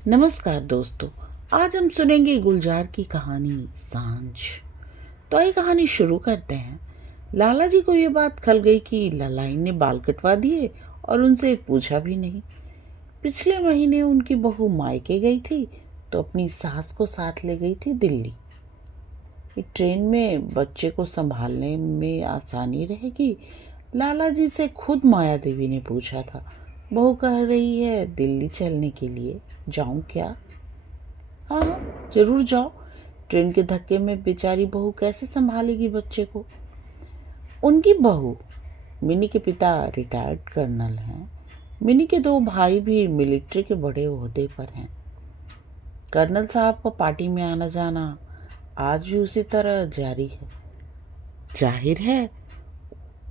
नमस्कार दोस्तों। आज हम सुनेंगे गुलजार की कहानी सांझ। तो ये कहानी शुरू करते हैं। लाला जी को ये बात खल गई कि ललाई ने बाल कटवा दिए और उनसे पूछा भी नहीं। पिछले महीने उनकी बहू मायके गई थी तो अपनी सास को साथ ले गई थी दिल्ली। कि ट्रेन में बच्चे को संभालने में आसानी रहेगी। लाला जी से खुद माया देवी ने पूछा था। बहू कह रही है दिल्ली चलने के लिए, जाऊं क्या? हाँ हाँ, जरूर जाओ। ट्रेन के धक्के में बेचारी बहू कैसे संभालेगी बच्चे को? उनकी बहू, मिनी के पिता रिटायर्ड कर्नल हैं। मिनी के दो भाई भी मिलिट्री के बड़े ओहदे पर हैं। कर्नल साहब का पार्टी में आना जाना आज भी उसी तरह जारी है। जाहिर है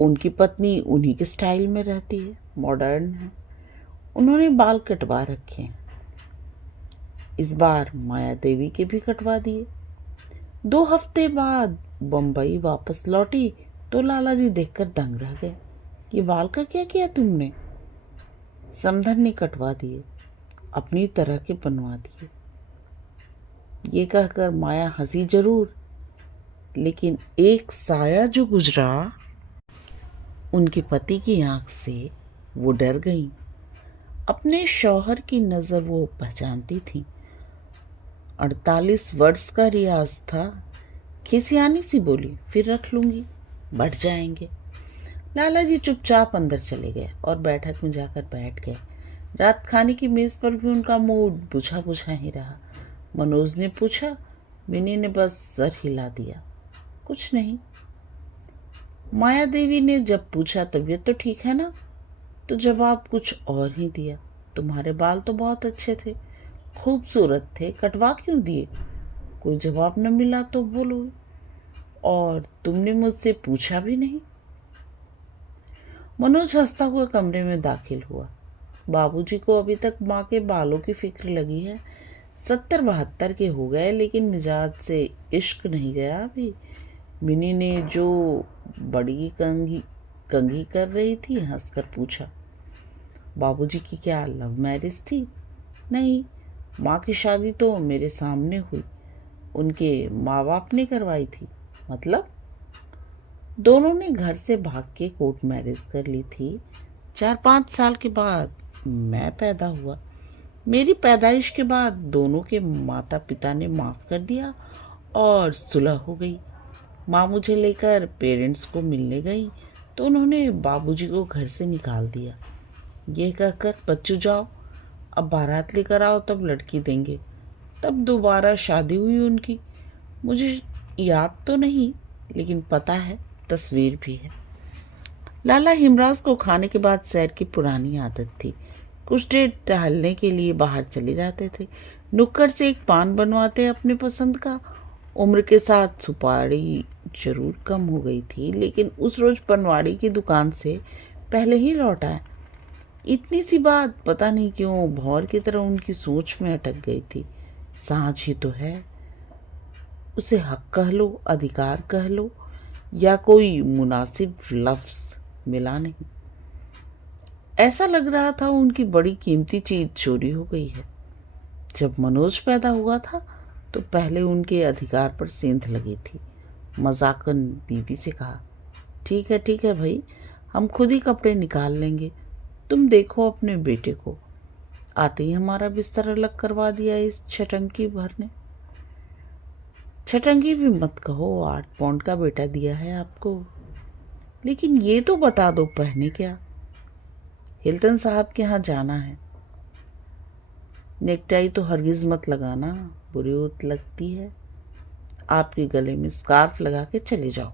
उनकी पत्नी उन्हीं के स्टाइल में रहती है, मॉडर्न है। उन्होंने बाल कटवा रखे हैं। इस बार माया देवी के भी कटवा दिए। 2 हफ्ते बाद बम्बई वापस लौटी तो लाला जी देखकर दंग रह गए। ये बाल का क्या किया तुमने? समधन ने कटवा दिए, अपनी तरह के बनवा दिए। ये कहकर माया हंसी जरूर, लेकिन एक साया जो गुजरा उनके पति की आंख से, वो डर गई। अपने शौहर की नजर वो पहचानती थी। 48 वर्ष का रियाज था। खिसियानी सी बोली, फिर रख लूंगी, बढ़ जाएंगे। लाला जी चुपचाप अंदर चले गए और बैठक में जाकर बैठ गए। रात खाने की मेज पर भी उनका मूड बुझा बुझा ही रहा। मनोज ने पूछा। मिनी ने बस सर हिला दिया, कुछ नहीं। माया देवी ने जब पूछा तबीयत तो ठीक है ना, तो जवाब कुछ और ही दिया। तुम्हारे बाल तो बहुत अच्छे थे, खूबसूरत थे, कटवा क्यों दिए? कोई जवाब न मिला तो बोलो, और तुमने मुझसे पूछा भी नहीं। मनोज हंसता हुआ कमरे में दाखिल हुआ। बाबूजी को अभी तक माँ के बालों की फिक्र लगी है। 70-72 के हो गए, लेकिन मिजाज से इश्क नहीं गया अभी। मिनी ने जो बड़ी कंघी कंघी कर रही थी हंसकर पूछा, बाबूजी की क्या लव मैरिज थी? नहीं, माँ की शादी तो मेरे सामने हुई, उनके माँ बाप ने करवाई थी। मतलब? दोनों ने घर से भाग के कोर्ट मैरिज कर ली थी। 4-5 साल के बाद मैं पैदा हुआ। मेरी पैदाइश के बाद दोनों के माता पिता ने माफ कर दिया और सुलह हो गई। माँ मुझे लेकर पेरेंट्स को मिलने गई तो उन्होंने बाबूजी को घर से निकाल दिया। ये कहकर बच्चू जाओ, अब बारात लेकर आओ तब लड़की देंगे। तब दोबारा शादी हुई उनकी। मुझे याद तो नहीं, लेकिन पता है, तस्वीर भी है। लाला हिमराज को खाने के बाद सैर की पुरानी आदत थी। कुछ देर टहलने के लिए बाहर चले जाते थे। नुक्कड़ से एक पान बनवाते अपने पसंद का। उम्र के साथ सुपारी जरूर कम हो गई थी, लेकिन उस रोज पनवाड़ी की दुकान से पहले ही लौट आए। इतनी सी बात पता नहीं क्यों भौर की तरह उनकी सोच में अटक गई थी। सांझ ही तो है, उसे हक कह लो, अधिकार कह लो, या कोई मुनासिब लफ्ज मिला नहीं। ऐसा लग रहा था उनकी बड़ी कीमती चीज चोरी हो गई है। जब मनोज पैदा हुआ था तो पहले उनके अधिकार पर सेंध लगी थी। मजाकन बीबी से कहा, ठीक है भाई, हम खुद ही कपड़े निकाल लेंगे, तुम देखो अपने बेटे को। आते ही हमारा बिस्तर अलग करवा दिया इस छटंकी भर ने। छटंकी भी मत कहो, 8 पौंड का बेटा दिया है आपको। लेकिन ये तो बता दो पहने क्या? हिल्टन साहब के यहाँ जाना है। नेकटाई तो हरगिज मत लगाना, बुरी लगती है। आपके गले में स्कार्फ लगा के चले जाओ।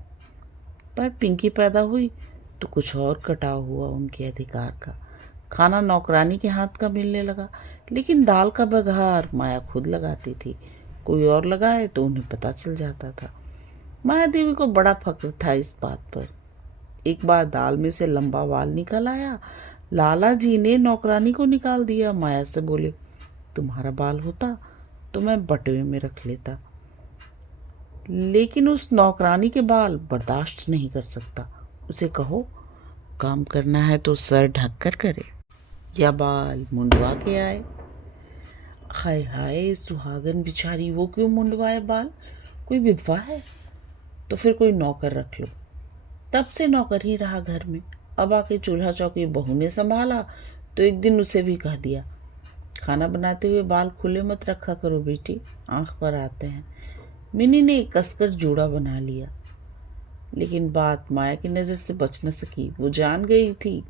पर पिंकी पैदा हुई तो कुछ और कटाव हुआ उनके अधिकार का। खाना नौकरानी के हाथ का मिलने लगा, लेकिन दाल का बघार माया खुद लगाती थी। कोई और लगाए तो उन्हें पता चल जाता था। माया देवी को बड़ा फक्र था इस बात पर। एक बार दाल में से लंबा वाल निकल आया। लाला जी ने नौकरानी को निकाल दिया। माया से बोले, तुम्हारा बाल होता तो मैं बटुए में रख लेता, लेकिन उस नौकरानी के बाल बर्दाश्त नहीं कर सकता। उसे कहो काम करना है तो सर ढक कर करे, या बाल मुंडवा के आए। हाय हाय, सुहागन बिचारी, वो क्यों मुंडवाए बाल? कोई विधवा है? तो फिर कोई नौकर रख लो। तब से नौकर ही रहा घर में। अब आके चूल्हा चौकी बहू ने संभाला तो एक दिन उसे भी कह दिया, खाना बनाते हुए बाल खुले मत रखा करो बेटी, आंख पर आते हैं। मिनी ने कसकर जूड़ा बना लिया, लेकिन बात माया की नज़र से बच न सकी। वो जान गई थी,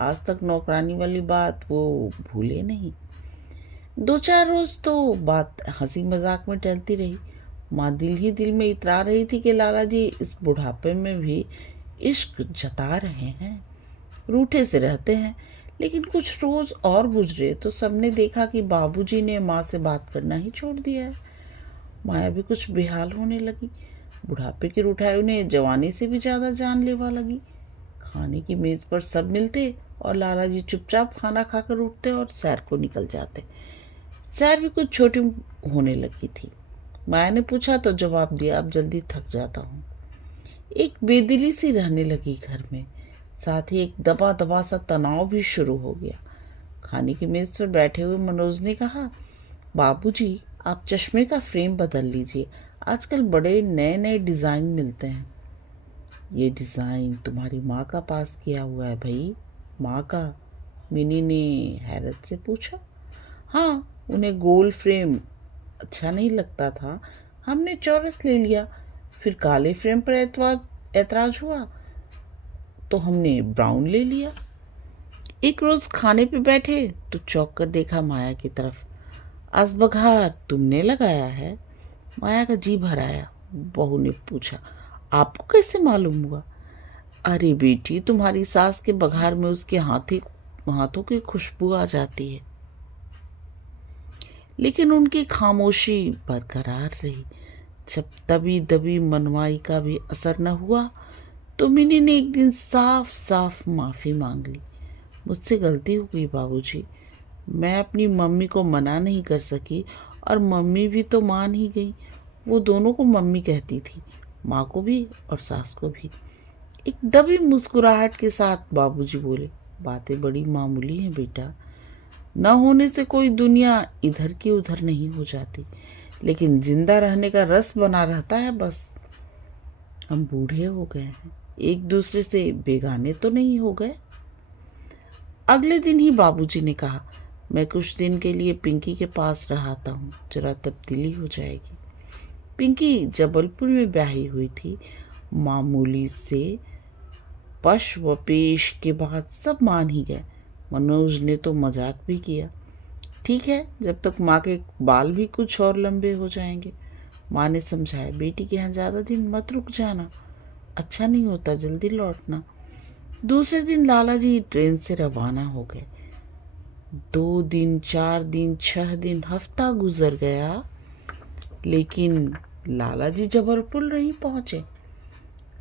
आज तक नौकरानी वाली बात वो भूले नहीं। 2-4 रोज तो बात हंसी मजाक में टलती रही। माँ दिल ही दिल में इतरा रही थी कि लाला जी इस बुढ़ापे में भी इश्क जता रहे हैं, रूठे से रहते हैं। लेकिन कुछ रोज और गुजरे तो सबने देखा कि बाबूजी ने माँ से बात करना ही छोड़ दिया है। माया भी कुछ बेहाल होने लगी। बुढ़ापे की रूठाई उन्हें जवानी से भी ज्यादा जानलेवा लगी। खाने की मेज पर सब मिलते और लाला जी चुपचाप खाना खाकर उठते और सैर को निकल जाते। सैर भी कुछ छोटी होने लगी थी। माया ने पूछा तो जवाब दिया, अब जल्दी थक जाता हूँ। एक बेदिली सी रहने लगी घर में, साथ ही एक दबा दबा सा तनाव भी शुरू हो गया। खाने की मेज पर बैठे हुए मनोज ने कहा, बाबूजी आप चश्मे का फ्रेम बदल लीजिए, आजकल बड़े नए नए डिजाइन मिलते हैं। ये डिजाइन तुम्हारी माँ का पास किया हुआ है भाई। माँ का? मिनी ने हैरत से पूछा। हाँ, उन्हें गोल फ्रेम अच्छा नहीं लगता था, हमने चौरस ले लिया। फिर काले फ्रेम पर ऐतराज हुआ तो हमने ब्राउन ले लिया। एक रोज खाने पे बैठे तो चौंक कर देखा माया की तरफ। असबघार तुमने लगाया है? माया का जी भर आया। बहू ने पूछा, आपको कैसे मालूम हुआ? अरे बेटी, तुम्हारी सास के बघार में उसके हाथों की खुशबू आ जाती है। लेकिन उनकी खामोशी बरकरार रही। जब दबी दबी मनवाई का भी असर न हुआ तो मिनी ने एक दिन साफ साफ माफी मांग ली। मुझसे गलती हो गई बाबूजी, मैं अपनी मम्मी को मना नहीं कर सकी और मम्मी भी तो मान ही गई। वो दोनों को मम्मी कहती थी, माँ को भी और सास को भी। एक दबी मुस्कुराहट के साथ बाबूजी बोले, बातें बड़ी मामूली हैं बेटा, न होने से कोई दुनिया इधर की उधर नहीं हो जाती, लेकिन जिंदा रहने का रस बना रहता है बस। हम बूढ़े हो गए हैं, एक दूसरे से बेगाने तो नहीं हो गए। अगले दिन ही बाबूजी ने कहा, मैं कुछ दिन के लिए पिंकी के पास रहाता हूँ, जरा तब्दीली हो जाएगी। पिंकी जबलपुर में ब्याही हुई थी। मामूली से पश व पेश के बाद सब मान ही गए। मनोज ने तो मजाक भी किया, ठीक है जब तक माँ के बाल भी कुछ और लंबे हो जाएंगे। माँ ने समझाया, बेटी के यहाँ ज्यादा दिन मत रुक जाना, अच्छा नहीं होता, जल्दी लौटना। दूसरे दिन लाला जी ट्रेन से रवाना हो गए। 2 दिन, 4 दिन, 6 दिन, हफ्ता गुजर गया, लेकिन लाला जी जबलपुर नहीं पहुंचे।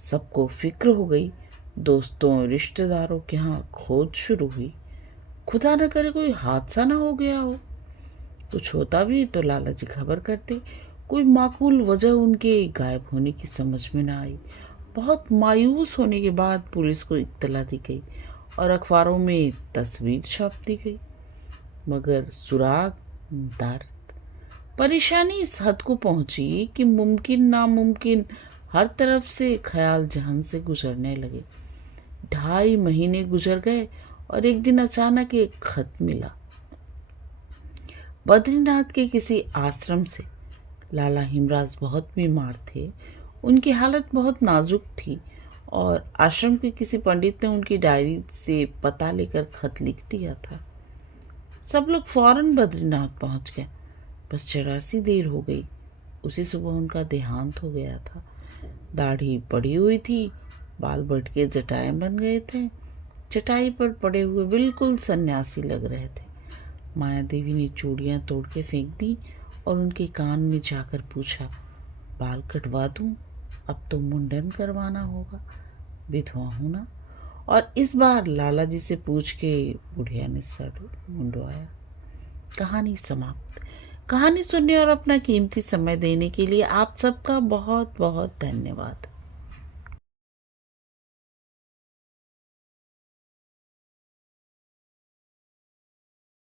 सबको फिक्र हो गई। दोस्तों रिश्तेदारों के यहाँ खोज शुरू हुई। खुदा न करे कोई हादसा ना हो गया हो। कुछ होता भी तो लाला जी खबर करते। कोई माकूल वजह उनके गायब होने की समझ में ना आई। बहुत मायूस होने के बाद पुलिस को इत्तला दी गई और अखबारों में तस्वीर छाप दी गई, मगर सुराग दार। परेशानी इस हद को पहुंची कि मुमकिन नामुमकिन हर तरफ से ख्याल जहन से गुजरने लगे। 2.5 महीने गुजर गए और एक दिन अचानक एक खत मिला, बद्रीनाथ के किसी आश्रम से। लाला हिमराज बहुत बीमार थे, उनकी हालत बहुत नाजुक थी और आश्रम के किसी पंडित ने उनकी डायरी से पता लेकर खत लिख दिया था। सब लोग फौरन बद्रीनाथ पहुंच गए, बस जरा सी देर हो गई। उसी सुबह उनका देहांत हो गया था। दाढ़ी पड़ी हुई थी, बाल बढ़ के जटाएं बन गए थे, चटाई पर पड़े हुए बिल्कुल सन्यासी लग रहे थे। माया देवी ने चूड़ियां तोड़ के फेंक दी और उनके कान में जाकर पूछा, बाल कटवा दूं? अब तो मुंडन करवाना होगा, विधवा हूं ना। और इस बार लाला जी से पूछ के बुढ़िया ने सर मुंडवाया। कहानी समाप्त। कहानी सुनने और अपना कीमती समय देने के लिए आप सबका बहुत बहुत धन्यवाद।